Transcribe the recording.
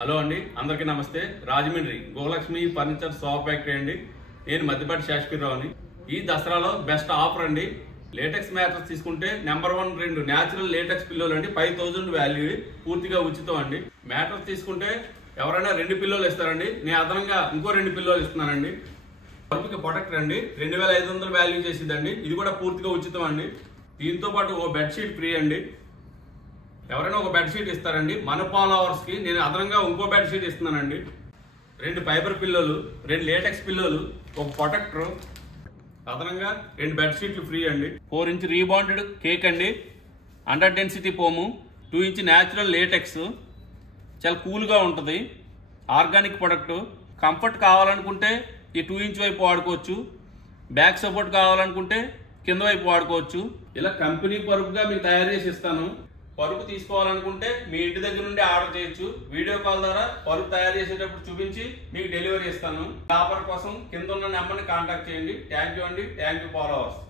Hello అండి, అందరికీ నమస్తే. Rajahmundry Golakshmi furniture shop factory అండి. నేను మధ్యపాటి శాశ్వతరావుని. ఈ దసరాలో బెస్ట్ ఆఫర్ అండి. లేటెక్స్ మ్యాట్రస్ తీసుకుంటే నెంబర్ 1 2 న్యాచురల్ లేటెక్స్ పిల్లోలు అండి. 5000 వాల్యూ, పూర్తిగా ఉచితం అండి. మ్యాట్రస్ తీసుకుంటే ఎవరైనా 2 పిల్లోలు ఇస్తారండి. నేను అదనంగా ఇంకో 2 పిల్లోలు ఇస్తున్నానండి. పరుపుకి ప్రొటెక్టర్ అండి, 2500 వాల్యూ చేసిద్దండి. ఇది కూడా పూర్తిగా ఉచితం అండి. దీంతో పాటు ఓ బెడ్షీట్ ఫ్రీ అండి. ఎవరైనా ఒక బెడ్షీట్ ఇస్తారండి. మన ఫాలోవర్స్ కి నేను అదనంగా ఇంకో బెడ్షీట్ ఇస్తున్నానండి. 2 ఫైబర్ పిల్లోలు, 2 లేటెక్స్ పిల్లోలు, ఒక ప్రొటెక్టర్, అదనంగా 2 బెడ్షీట్లు ఫ్రీ అండి. 4 ఇంచ్ రీబాండెడ్ కేక్ అండి, అండర్ డెన్సిటీ పోము, 2 ఇంచ్ న్యాచురల్ లేటెక్స్, చాలా కూల్గా ఉంటుంది. Organic product. కంఫర్ట్ కావాలనుకుంటే ఈ 2 ఇంచ్ వైపు వాడుకోవచ్చు. బ్యాక్ సపోర్ట్ కావాలనుకుంటే కింద వైపు వాడుకోవచ్చు. ఇలా కంపెనీ పరుపుగా మీకు తయారు చేసి ఇస్తాను. పరుపు తీసుకోవాలనుకుంటే మీ ఇంటి దగ్గర నుండి ఆర్డర్ చేయొచ్చు. వీడియో కాల్ ద్వారా పరుపు తయారు చేసేటప్పుడు చూపించి మీకు డెలివరీ ఇస్తాను. ఆఫర్ కోసం కింద ఉన్న నెంబర్ని కాంటాక్ట్ చేయండి. థ్యాంక్ యూ అండి. Thank you followers.